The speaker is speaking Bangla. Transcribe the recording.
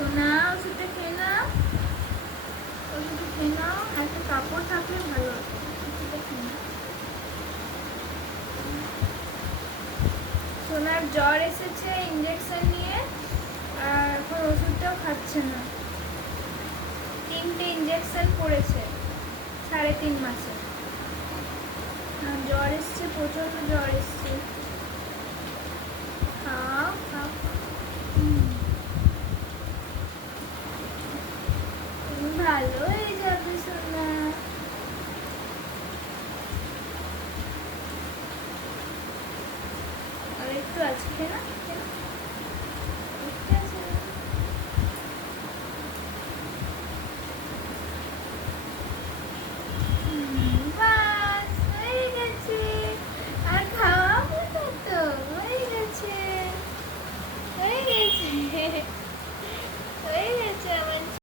সোনা ওষুধটা খেয়ে নাও, ওষুধটা খেয়ে নাও। একটা কাপড় থাকলে ভালো হতো। ওষুধটা খেয়ে নাও। সোনার জ্বর এসেছে ইঞ্জেকশন নিয়ে, আর এখন ওষুধটাও খাচ্ছে না। 3টে ইঞ্জেকশন পড়েছে 3.5 মাসে। জ্বর এসছে, প্রচন্ড জ্বর এসছে।